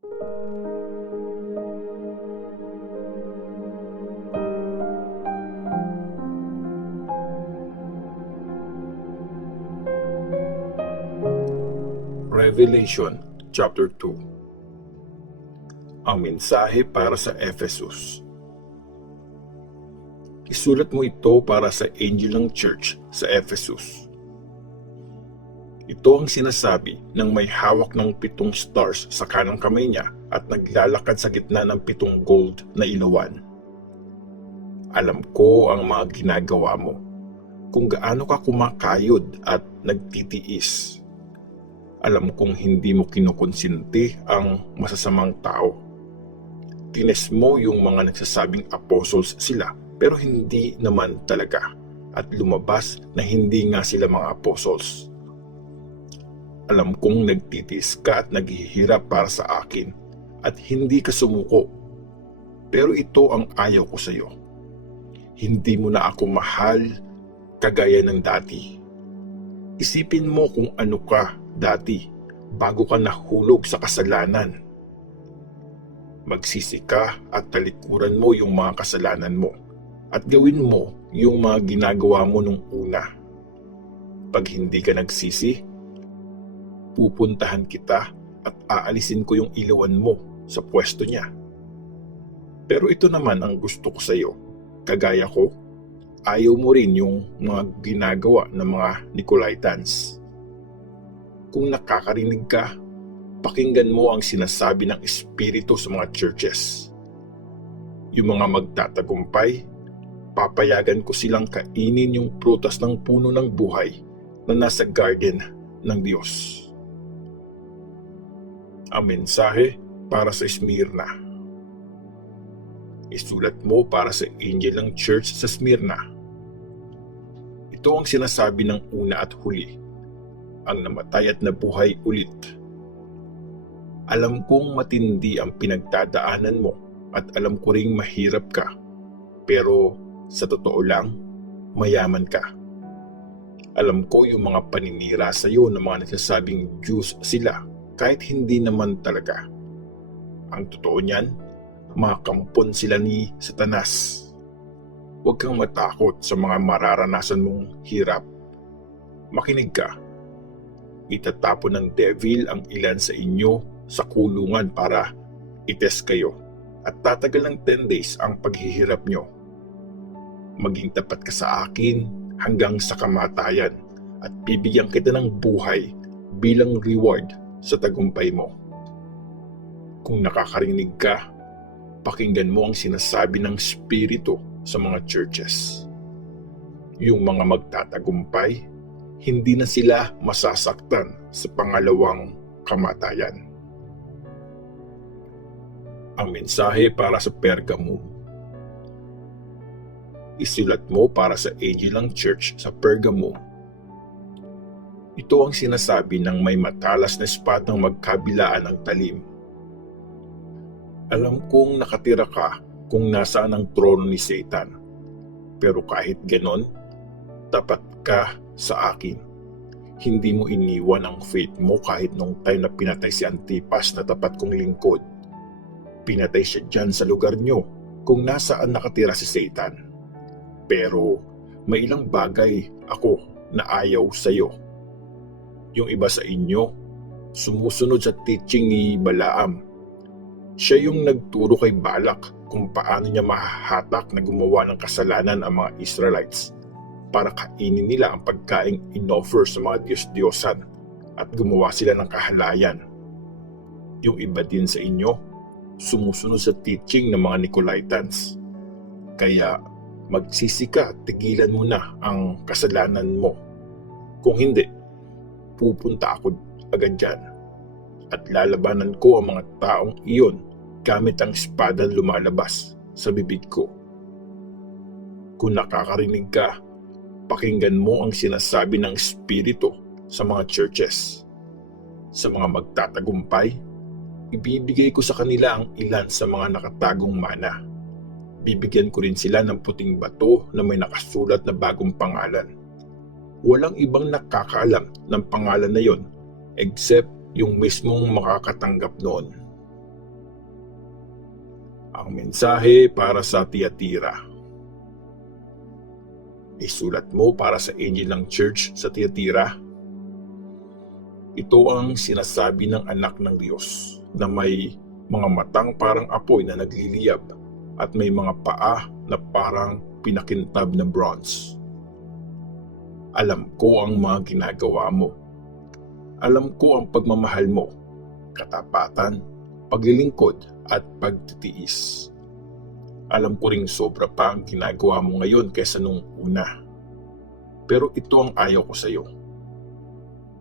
Revelation chapter 2. Ang mensahe para sa Ephesus. Isulat mo ito para sa angel ng church sa Ephesus. Ito ang sinasabi ng may hawak ng 7 stars sa kanang kamay niya at naglalakad sa gitna ng 7 gold na ilawan. Alam ko ang mga ginagawa mo, kung gaano ka kumakayod at nagtitiis. Alam kong hindi mo kinukonsinti ang masasamang tao. Tines mo yung mga nagsasabing apostles sila pero hindi naman talaga, at lumabas na hindi nga sila mga apostles. Alam kong nagtitiis ka at naghihirap para sa akin at hindi ka sumuko. Pero ito ang ayaw ko sa iyo. Hindi mo na ako mahal kagaya ng dati. Isipin mo kung ano ka dati bago ka nahulog sa kasalanan. Magsisi ka at talikuran mo yung mga kasalanan mo at gawin mo yung mga ginagawa mo nung una. Pag hindi ka nagsisi, pupuntahan kita at aalisin ko yung ilawan mo sa pwesto niya. Pero ito naman ang gusto ko sa iyo. Kagaya ko, ayaw mo rin yung mga ginagawa ng mga Nicolaitans. Kung nakakarinig ka, pakinggan mo ang sinasabi ng Espiritu sa mga churches. Yung mga magtatagumpay, papayagan ko silang kainin yung prutas ng puno ng buhay na nasa garden ng Diyos. Ang mensahe para sa Smyrna. Isulat mo para sa angel ng church sa Smyrna. Ito ang sinasabi ng una at huli, ang namatay at nabuhay ulit. Alam kong matindi ang pinagdadaanan mo at alam ko ring mahirap ka, pero sa totoo lang, mayaman ka. Alam ko yung mga paninira sa iyo ng mga nagsasabing Diyos sila kahit hindi naman talaga. Ang totoo niyan, mga kampon sila ni Satanas. Huwag kang matakot sa mga mararanasan mong hirap. Makinig ka. Itatapon ng devil ang ilan sa inyo sa kulungan para itest kayo at tatagal ng 10 days ang paghihirap nyo. Maging tapat ka sa akin hanggang sa kamatayan at bibigyan kita ng buhay bilang reward sa tagumpay mo. Kung nakakarinig ka, pakinggan mo ang sinasabi ng Espiritu sa mga churches. Yung mga magtatagumpay, hindi na sila masasaktan sa pangalawang kamatayan. Ang mensahe para sa Pergamum. Isulat mo para sa angel ng church sa Pergamum. Ito ang sinasabi ng may matalas na espadang magkabilaan ng talim. Alam kong nakatira ka kung nasaan ang trono ni Satan. Pero kahit ganon, tapat ka sa akin. Hindi mo iniwan ang faith mo kahit nung time na pinatay si Antipas na tapat kong lingkod. Pinatay siya dyan sa lugar nyo kung nasaan nakatira si Satan. Pero may ilang bagay ako na ayaw sa'yo. Yung iba sa inyo, sumusunod sa teaching ni Balaam. Siya yung nagturo kay Balak kung paano niya mahahatak na gumawa ng kasalanan ang mga Israelites para kainin nila ang pagkaing inoffer sa mga Diyos-Diyosan at gumawa sila ng kahalayan. Yung iba din sa inyo, sumusunod sa teaching ng mga Nicolaitans. Kaya magsisi ka at tigilan mo na ang kasalanan mo. Kung hindi, pupunta ako agad dyan at lalabanan ko ang mga taong iyon gamit ang espadang lumalabas sa bibig ko. Kung nakakarinig ka, pakinggan mo ang sinasabi ng Espiritu sa mga churches. Sa mga magtatagumpay, ibibigay ko sa kanila ang ilan sa mga nakatagong mana. Bibigyan ko rin sila ng puting bato na may nakasulat na bagong pangalan. Walang ibang nakakaalam ng pangalan na yon except yung mismong makakatanggap noon. Ang mensahe para sa Thyatira. Isulat mo para sa Angel ng Church sa Thyatira. Ito ang sinasabi ng anak ng Diyos na may mga matang parang apoy na nagliliyab at may mga paa na parang pinakintab na bronze. Alam ko ang mga ginagawa mo. Alam ko ang pagmamahal mo, katapatan, paglilingkod at pagtitiis. Alam ko ring sobra pa ang ginagawa mo ngayon kaysa nung una. Pero ito ang ayaw ko sa iyo.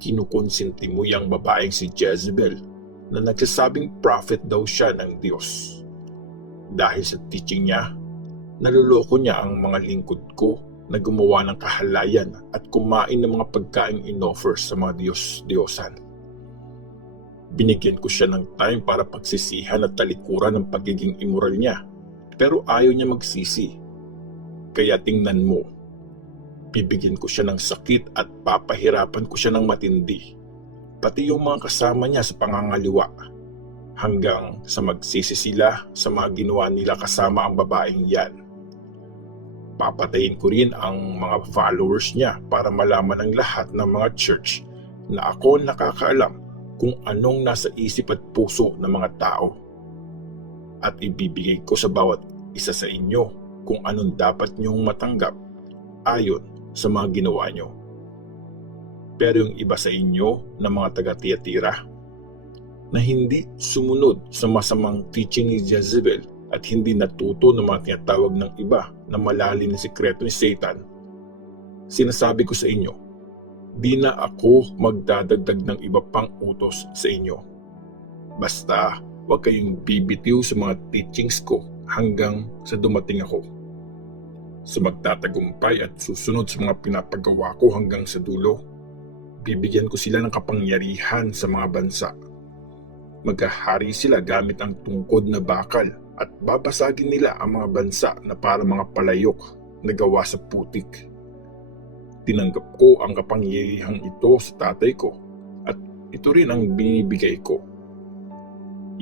Kinukonsinti mo yung babaeng si Jezebel na nagsasabing prophet daw siya ng Diyos. Dahil sa teaching niya, naluloko niya ang mga lingkod ko na gumawa ng kahalayan at kumain ng mga pagkain inoffer sa mga Diyos-Diyosan. Binigyan ko siya ng time para pagsisihan at talikuran ng pagiging immoral niya, pero ayaw niya magsisi. Kaya tingnan mo, bibigyan ko siya ng sakit at papahirapan ko siya ng matindi, pati yung mga kasama niya sa pangangaliwa, hanggang sa magsisi sila sa mga ginawa nila kasama ang babaeng yan. Papatayin ko rin ang mga followers niya para malaman ng lahat ng mga church na ako nakakaalam kung anong nasa isip at puso ng mga tao. At ibibigay ko sa bawat isa sa inyo kung anong dapat niyong matanggap ayon sa mga ginawa niyo. Pero yung iba sa inyo na mga taga-Thyatira na hindi sumunod sa masamang teaching ni Jezebel at hindi natuto ng mga tinatawag ng iba na malalim na sikreto ni Satan, sinasabi ko sa inyo, di na ako magdadagdag ng iba pang utos sa inyo. Basta huwag kayong bibitiw sa mga teachings ko hanggang sa dumating ako. Sa magtatagumpay at susunod sa mga pinapagawa ko hanggang sa dulo, bibigyan ko sila ng kapangyarihan sa mga bansa. Maghahari sila gamit ang tungkod na bakal at babasagin nila ang mga bansa na para mga palayok na gawa sa putik. Tinanggap ko ang kapangyarihang ito sa tatay ko at ito rin ang binibigay ko.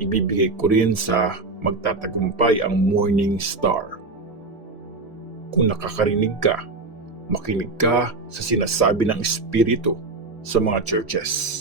Ibibigay ko rin sa magtatagumpay ang Morning Star. Kung nakakarinig ka, makinig ka sa sinasabi ng Espiritu sa mga churches.